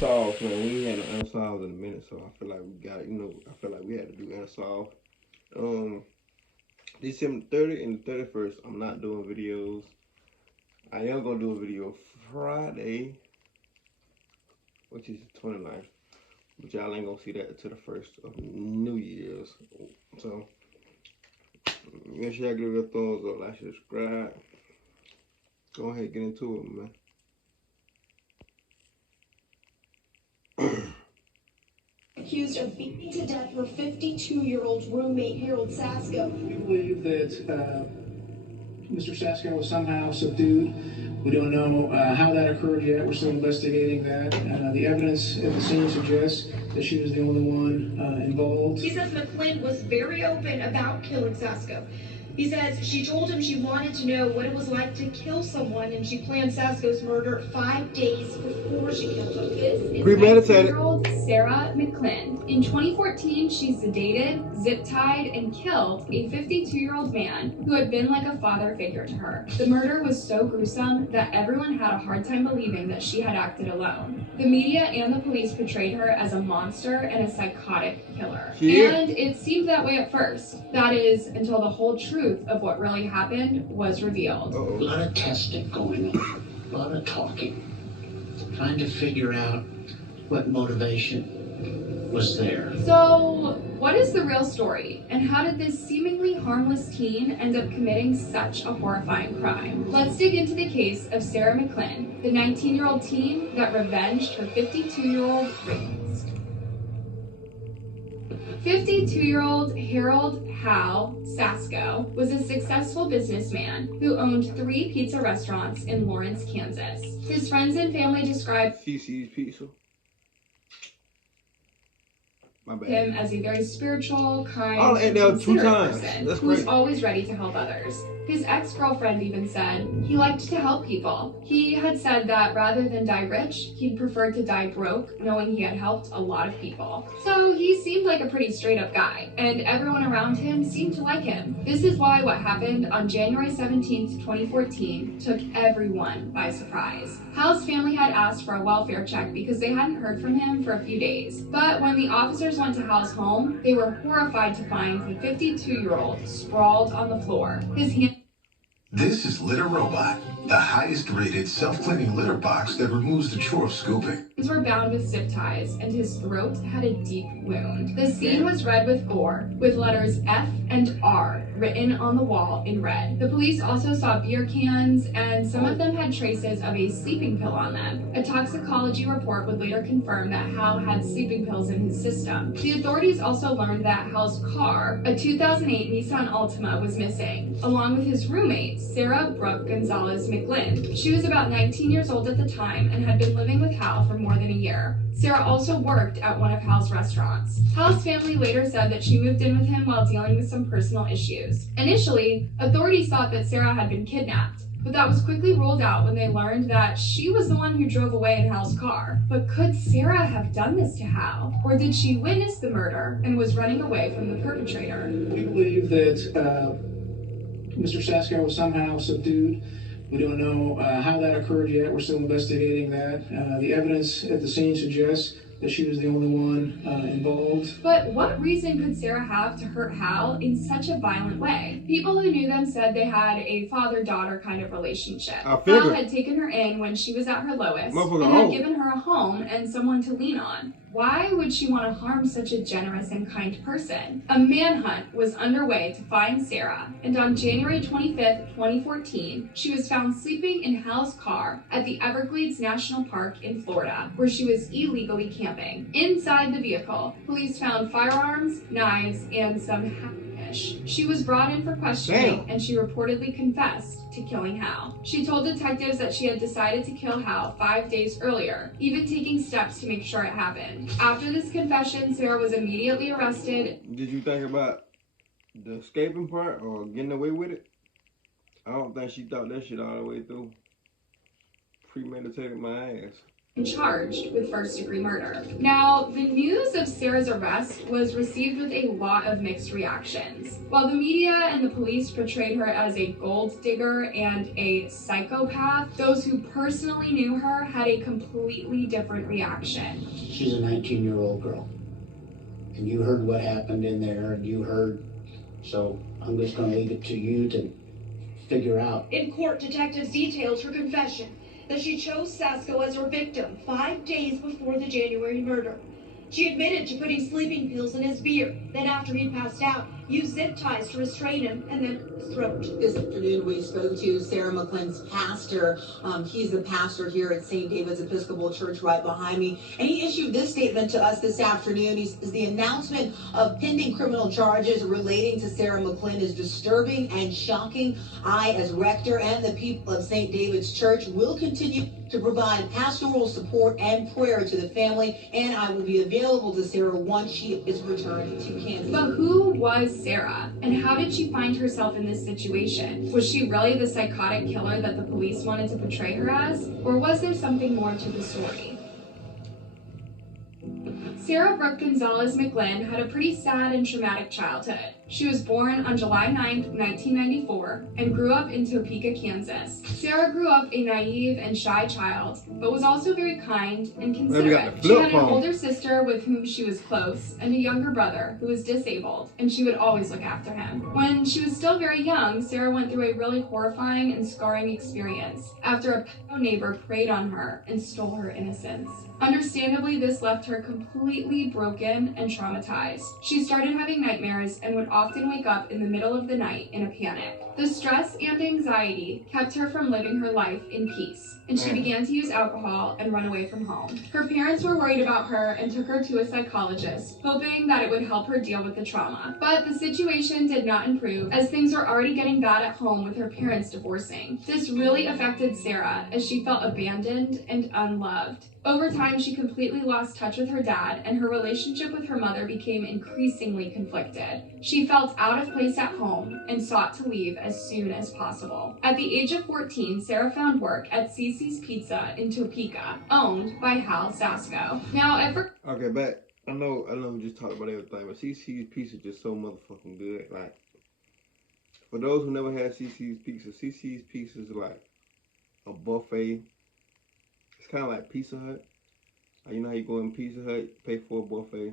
unsolved, man. We ain't had no unsolved in a minute, so I feel like we got, I feel like we had to do unsolved. Um, December 30th and the 31st, I'm not doing videos. I am gonna do a video Friday, which is the 29th, but y'all ain't gonna see that until the 1st of New Year's. So make sure y'all give it a thumbs up, like, subscribe. Go ahead, get into it, man. Accused of beating to death her 52-year-old roommate, Harold Sasko. We believe that Mr. Sasko was somehow subdued. We don't know how that occurred yet. We're still investigating that. The evidence at the scene suggests that she was the only one involved. He says McClin was very open about killing Sasko. He says she told him she wanted to know what it was like to kill someone, and she planned Sasko's murder 5 days before she killed him. This is Premeditated. 19-year-old Sarah McClin. In 2014, she sedated, zip-tied, and killed a 52-year-old man who had been like a father figure to her. The murder was so gruesome that everyone had a hard time believing that she had acted alone. The media and the police portrayed her as a monster and a psychotic killer. Yeah. And it seemed that way at first. That is, until the whole truth of what really happened was revealed. A lot of testing going on, a lot of talking, trying to figure out what motivation was there. So, what is the real story, and how did this seemingly harmless teen end up committing such a horrifying crime? Let's dig into the case of Sarah McClin, the 19-year-old teen that revenged her 52-year-old rapist. 52-year-old Harold Hal Sasko was a successful businessman who owned 3 pizza restaurants in Lawrence, Kansas. His friends and family described CC's Pizza. My bad. him as a very spiritual, kind, Oh, and there were 2 considerate times. person That's who was great. always ready to help others. His ex-girlfriend even said he liked to help people. He had said that rather than die rich, he'd prefer to die broke, knowing he had helped a lot of people. So he seemed like a pretty straight-up guy, and everyone around him seemed to like him. This is why what happened on January 17th, 2014 took everyone by surprise. Hal's family had asked for a welfare check because they hadn't heard from him for a few days. But when the officers went to Hal's home, they were horrified to find the 52-year-old sprawled on the floor. His hands This is Litter Robot, the highest rated self-cleaning litter box that removes the chore of scooping. were bound with zip ties, and his throat had a deep wound. The scene was red with gore, with letters F and R written on the wall in red. The police also saw beer cans, and some of them had traces of a sleeping pill on them. A toxicology report would later confirm that Hal had sleeping pills in his system. The authorities also learned that Hal's car, a 2008 Nissan Altima, was missing, along with his roommate, Sarah Brooke Gonzalez McClin. She was about 19 years old at the time and had been living with Hal for more than a year. Sarah also worked at one of Hal's restaurants. Hal's family later said that she moved in with him while dealing with some personal issues. Initially, authorities thought that Sarah had been kidnapped, but that was quickly ruled out when they learned that she was the one who drove away in Hal's car. But could Sarah have done this to Hal? Or did she witness the murder and was running away from the perpetrator? We believe that Mr. Sasko was somehow subdued. We don't know how that occurred yet. We're still investigating that. The evidence at the scene suggests that she was the only one involved. But what reason could Sarah have to hurt Hal in such a violent way? People who knew them said they had a father-daughter kind of relationship. Hal had taken her in when she was at her lowest and had given her a home and someone to lean on. Why would she want to harm such a generous and kind person? A manhunt was underway to find Sarah, and on January 25th, 2014, she was found sleeping in Hal's car at the Everglades National Park in Florida, where she was illegally camping. Inside the vehicle, police found firearms, knives, and some hash. She was brought in for questioning, and she reportedly confessed to killing Hal. She told detectives that she had decided to kill Hal 5 days earlier, even taking steps to make sure it happened. After this confession, Sarah was immediately arrested. Did you think about the escaping part or getting away with it? I don't think she thought that shit all the way through. Premeditated my ass. charged with first-degree murder. Now, the news of Sarah's arrest was received with a lot of mixed reactions. While the media and the police portrayed her as a gold digger and a psychopath, those who personally knew her had a completely different reaction. She's a 19-year-old girl. And you heard what happened in there, and you heard, so I'm just going to leave it to you to figure out. In court, detectives detailed her confession that she chose Sasko as her victim 5 days before the January murder. She admitted to putting sleeping pills in his beer. Then after he passed out, used zip ties to restrain him and then his throat. This afternoon, we spoke to Sarah McLenn's pastor. He's the pastor here at St. David's Episcopal Church right behind me. And he issued this statement to us this afternoon. He says the announcement of pending criminal charges relating to Sarah McLenn is disturbing and shocking. I, as rector and the people of St. David's Church, will continue to provide pastoral support and prayer to the family, and I will be available to Sarah once she is returned to Kansas. But who was Sarah, and how did she find herself in this situation? Was she really the psychotic killer that the police wanted to portray her as, or was there something more to the story? Sarah Brooke Gonzalez McLenn had a pretty sad and traumatic childhood. She was born on July 9, 1994, and grew up in Topeka, Kansas. Sarah grew up a naive and shy child, but was also very kind and considerate. She had an older sister with whom she was close, and a younger brother who was disabled, and she would always look after him. When she was still very young, Sarah went through a really horrifying and scarring experience after a pedo neighbor preyed on her and stole her innocence. Understandably, this left her completely broken and traumatized. She started having nightmares and would often wake up in the middle of the night in a panic. The stress and anxiety kept her from living her life in peace, and she began to use alcohol and run away from home. Her parents were worried about her and took her to a psychologist, hoping that it would help her deal with the trauma. But the situation did not improve, as things were already getting bad at home with her parents divorcing. This really affected Sarah, as she felt abandoned and unloved. Over time, she completely lost touch with her dad, and her relationship with her mother became increasingly conflicted. She felt out of place at home and sought to leave as soon as possible. At the age of 14, Sarah found work at Cece's Pizza in Topeka, owned by Hal Sasko. Now, Okay, but I know we just talked about everything, but Cece's Pizza is just so motherfucking good. Like, for those who never had Cece's Pizza is like a buffet. It's kind of like Pizza Hut. You know how you go in Pizza Hut, pay for a buffet.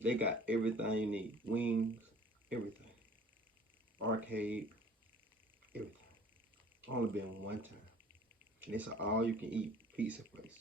They got everything you need. Wings, everything. Arcade, everything. Only been one time. And it's an all-you-can-eat pizza place.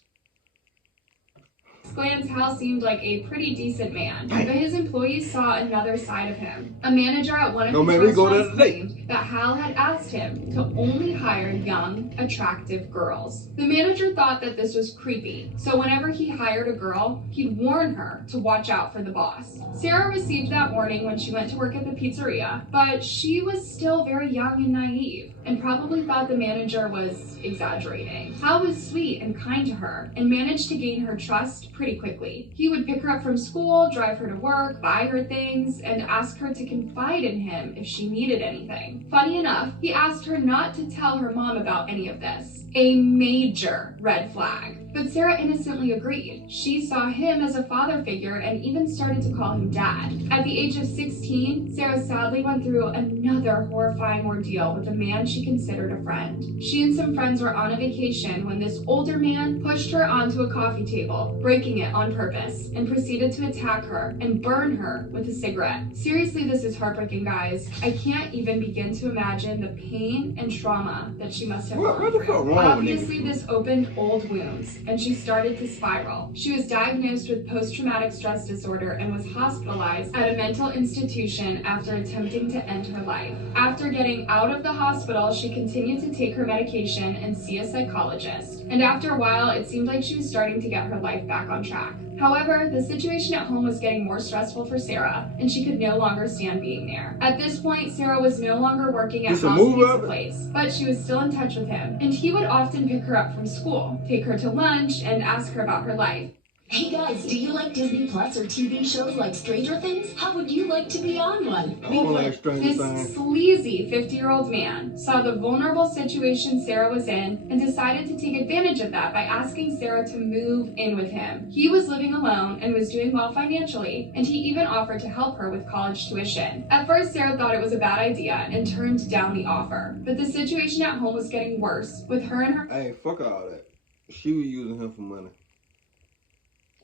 glance, Hal seemed like a pretty decent man, but his employees saw another side of him. A manager at one of his restaurants claimed that Hal had asked him to only hire young, attractive girls. The manager thought that this was creepy, so whenever he hired a girl, he'd warn her to watch out for the boss. Sarah received that warning when she went to work at the pizzeria, but she was still very young and naive, and probably thought the manager was exaggerating. Hal was sweet and kind to her, and managed to gain her trust pretty quickly. He would pick her up from school, drive her to work, buy her things, and ask her to confide in him if she needed anything. Funny enough, he asked her not to tell her mom about any of this. A major red flag. But Sarah innocently agreed. She saw him as a father figure and even started to call him dad. At the age of 16, Sarah sadly went through another horrifying ordeal with a man she considered a friend. She and some friends were on a vacation when this older man pushed her onto a coffee table, breaking it on purpose, and proceeded to attack her and burn her with a cigarette. Seriously, this is heartbreaking, guys. I can't even begin to imagine the pain and trauma that she must have gone through. Obviously, this opened old wounds, and she started to spiral. She was diagnosed with post-traumatic stress disorder and was hospitalized at a mental institution after attempting to end her life. After getting out of the hospital, she continued to take her medication and see a psychologist. And after a while, it seemed like she was starting to get her life back on track. However, the situation at home was getting more stressful for Sarah, and she could no longer stand being there. At this point, Sarah was no longer working at Hal's Pizza Place, but she was still in touch with him, and he would often pick her up from school, take her to lunch, and ask her about her life. Hey guys, do you like Disney Plus or TV shows like Stranger Things? How would you like to be on one? I don't like Stranger This Things. sleazy 50-year-old man saw the vulnerable situation Sarah was in and decided to take advantage of that by asking Sarah to move in with him. He was living alone and was doing well financially, and he even offered to help her with college tuition. At first, Sarah thought it was a bad idea and turned down the offer, but the situation at home was getting worse, with her and her— Hey, fuck all that. She was using him for money.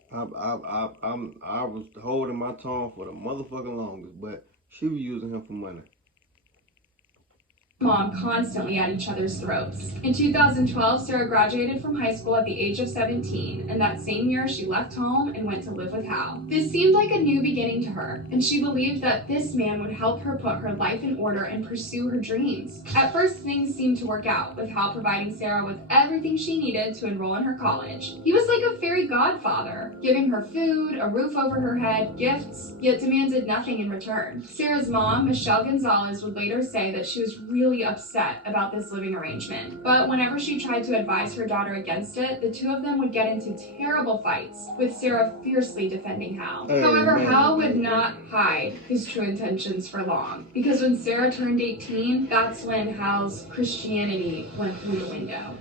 I was holding my tongue for the motherfucking longest, but she was using him for money. mom constantly at each other's throats. In 2012, Sarah graduated from high school at the age of 17, and that same year she left home and went to live with Hal. This seemed like a new beginning to her, and she believed that this man would help her put her life in order and pursue her dreams. At first, things seemed to work out, with Hal providing Sarah with everything she needed to enroll in her college. He was like a fairy godfather, giving her food, a roof over her head, gifts, yet demanded nothing in return. Sarah's mom, Michelle Gonzalez, would later say that she was really upset about this living arrangement, but whenever she tried to advise her daughter against it, the two of them would get into terrible fights, with Sarah fiercely defending Hal. However, Hal would not hide his true intentions for long, because when Sarah turned 18, that's when Hal's Christianity went through the window.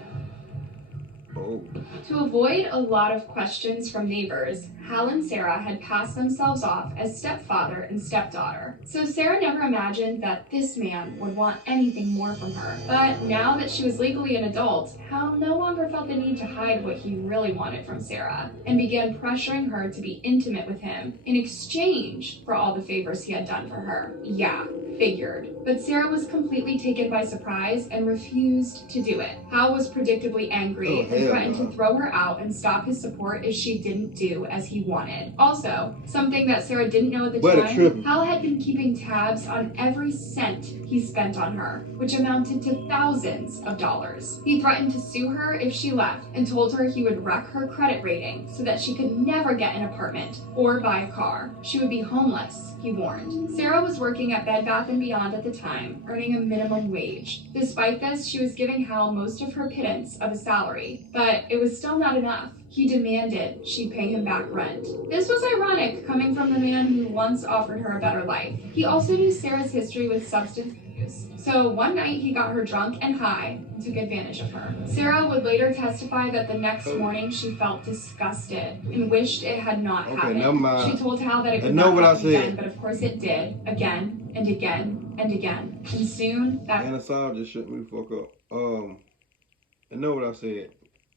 To avoid a lot of questions from neighbors, Hal and Sarah had passed themselves off as stepfather and stepdaughter. So Sarah never imagined that this man would want anything more from her. But now that she was legally an adult, Hal no longer felt the need to hide what he really wanted from Sarah, and began pressuring her to be intimate with him in exchange for all the favors he had done for her. Yeah, figured. But Sarah was completely taken by surprise and refused to do it. Hal was predictably angry and threatened to throw her out and stop his support if she didn't do as he wanted. Also, something that Sarah didn't know at the time, Hal had been keeping tabs on every cent he spent on her, which amounted to thousands of dollars. He threatened to sue her if she left and told her he would wreck her credit rating so that she could never get an apartment or buy a car. She would be homeless, he warned. Sarah was working at Bed Bath & Beyond at the time, earning a minimum wage. Despite this, she was giving Hal most of her pittance of a salary, but it was still not enough. He demanded she pay him back rent. This was ironic, coming from the man who once offered her a better life. He also knew Sarah's history with substance abuse, so one night he got her drunk and high and took advantage of her. Sarah would later testify that the next morning she felt disgusted and wished it had not happened. She told Hal that it could not happen again, but of course it did, again and again and again. And soon that— Anna just shut me the fuck up. I know what I said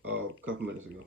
a couple minutes ago.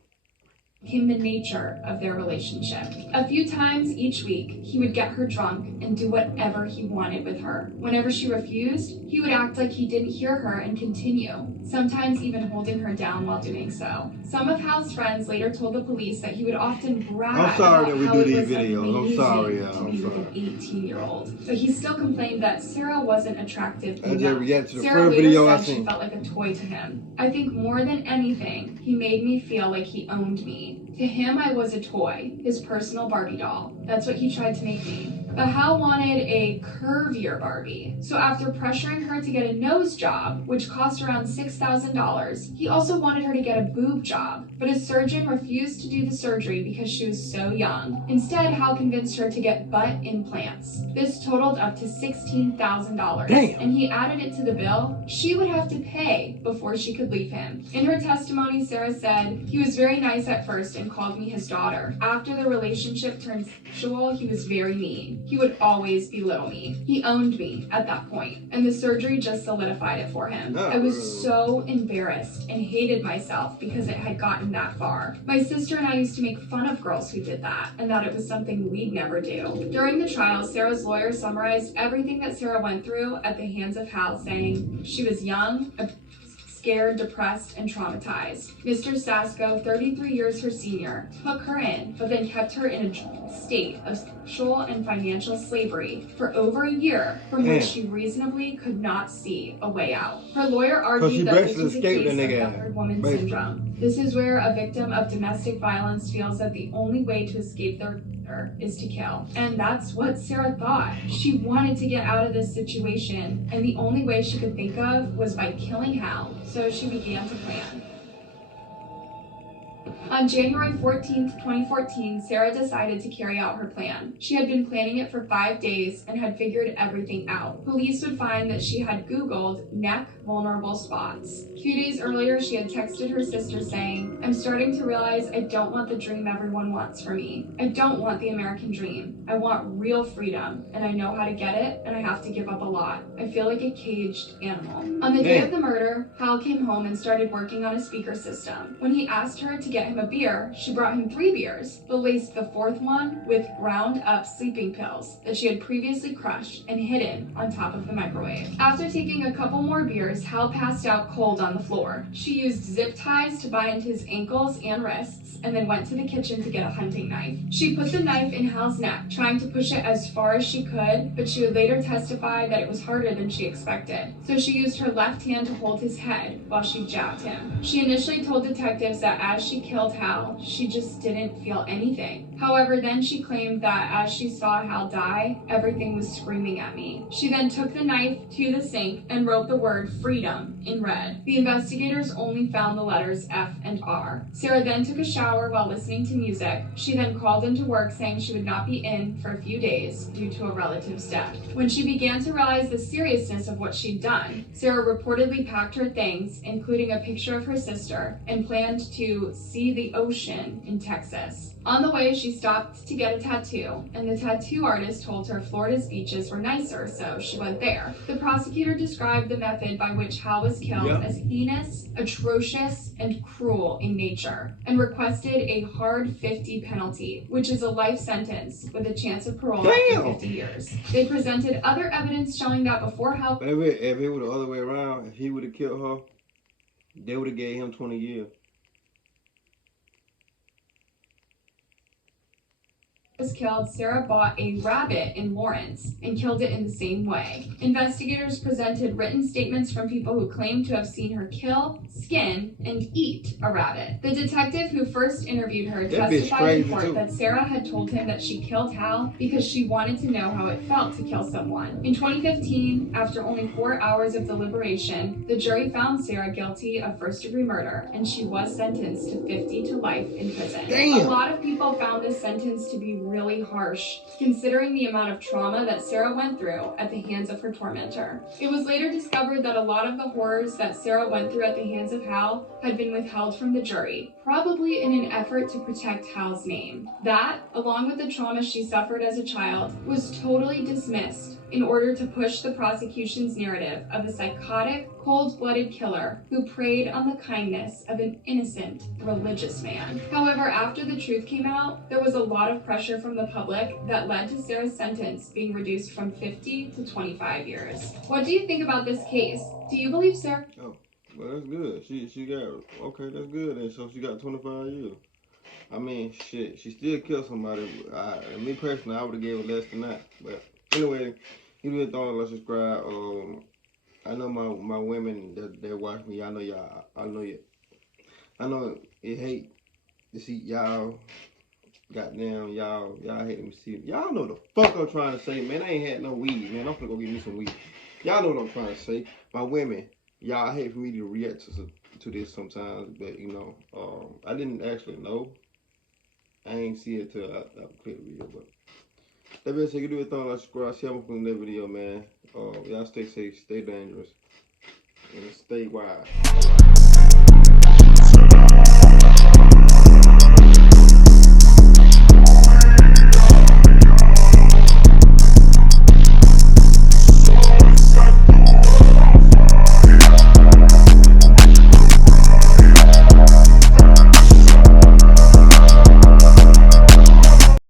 Became the nature of their relationship. A few times each week, he would get her drunk and do whatever he wanted with her. Whenever she refused, he would act like he didn't hear her and continue, sometimes even holding her down while doing so. Some of Hal's friends later told the police that he would often brag about how it was amazing to be with an 18-year-old. But he still complained that Sarah wasn't attractive enough. Sarah later said she felt like a toy to him. I think more than anything, he made me feel like he owned me. To him, I was a toy, his personal Barbie doll. That's what he tried to make me. But Hal wanted a curvier Barbie. So after pressuring her to get a nose job, which cost around $6,000, he also wanted her to get a boob job. But a surgeon refused to do the surgery because she was so young. Instead, Hal convinced her to get butt implants. This totaled up to $16,000. And he added it to the bill she would have to pay before she could leave him. In her testimony, Sarah said, "He was very nice at first and called me his daughter. After the relationship turned sexual, he was very mean. He would always belittle me. He owned me at that point, and the surgery just solidified it for him. I was so embarrassed and hated myself because it had gotten that far. My sister and I used to make fun of girls who did that, and that it was something we'd never do." During the trial, Sarah's lawyer summarized everything that Sarah went through at the hands of Hal, saying she was young, scared, depressed, and traumatized. Mr. Sasko, 33 years her senior, took her in, but then kept her in a state of sexual and financial slavery for over a year, from which she reasonably could not see a way out. Her lawyer argued that this was a case of battered woman syndrome. This is where a victim of domestic violence feels that the only way to escape their is to kill. And that's what Sarah thought. She wanted to get out of this situation, and the only way she could think of was by killing Hal. So she began to plan. On January 14th, 2014, Sarah decided to carry out her plan. She had been planning it for 5 days and had figured everything out. Police would find that she had Googled neck vulnerable spots. A few days earlier, she had texted her sister saying, "I'm starting to realize I don't want the dream everyone wants for me. I don't want the American dream. I want real freedom, and I know how to get it, and I have to give up a lot. I feel like a caged animal." On the day of the murder, Hal came home and started working on a speaker system. When he asked her to get him a beer, she brought him 3 beers, but laced the 4th one with ground up sleeping pills that she had previously crushed and hidden on top of the microwave. After taking a couple more beers, Hal passed out cold on the floor. She used zip ties to bind his ankles and wrists, and then went to the kitchen to get a hunting knife. She put the knife in Hal's neck, trying to push it as far as she could, but she would later testify that it was harder than she expected. So she used her left hand to hold his head while she jabbed him. She initially told detectives that as she killed Hal, she just didn't feel anything. However, then she claimed that as she saw Hal die, everything was screaming at me. She then took the knife to the sink and wrote the word freedom in red. The investigators only found the letters F and R. Sarah then took a shower while listening to music. She then called into work saying she would not be in for a few days due to a relative's death. When she began to realize the seriousness of what she'd done, Sarah reportedly packed her things, including a picture of her sister, and planned to see the ocean in Texas. On the way, she stopped to get a tattoo, and the tattoo artist told her Florida's beaches were nicer, so she went there. The prosecutor described the method by which Hal was killed as heinous, atrocious, and cruel in nature, and requested a hard 50 penalty, which is a life sentence with a chance of parole after 50 years. They presented other evidence showing that before Hal... If it was the other way around, if he would have killed her, they would have gave him 20 years. was killed, Sarah bought a rabbit in Lawrence and killed it in the same way. Investigators presented written statements from people who claimed to have seen her kill, skin, and eat a rabbit. The detective who first interviewed her testified in court that Sarah had told him that she killed Hal because she wanted to know how it felt to kill someone. In 2015, after only 4 hours of deliberation, the jury found Sarah guilty of first-degree murder, and she was sentenced to 50 to life in prison. A lot of people found this sentence to be really harsh, considering the amount of trauma that Sarah went through at the hands of her tormentor. It was later discovered that a lot of the horrors that Sarah went through at the hands of Hal had been withheld from the jury, probably in an effort to protect Hal's name. That, along with the trauma she suffered as a child, was totally dismissed in order to push the prosecution's narrative of a psychotic, cold-blooded killer who preyed on the kindness of an innocent, religious man. However, after the truth came out, there was a lot of pressure from the public that led to Sarah's sentence being reduced from 50 to 25 years. What do you think about this case? Do you believe Sarah? Oh, well, that's good. She got, okay, that's good. And so she got 25 years. I mean, shit, she still killed somebody. Me personally, I would have gave her less than that. But anyway, you do the thought, let's subscribe. I know my women that watch me, I know it hate to see y'all. Goddamn, y'all hate me see. Y'all know the fuck I'm trying to say, man. I ain't had no weed, man. I'm finna go get me some weed. Y'all know what I'm trying to say. My women, y'all hate for me to react to this sometimes, but you know, I didn't actually know. I ain't see it till I played the video, but that being said, you do a thumb like, subscribe, share my from that video, man. Y'all stay safe, stay dangerous, and stay wise.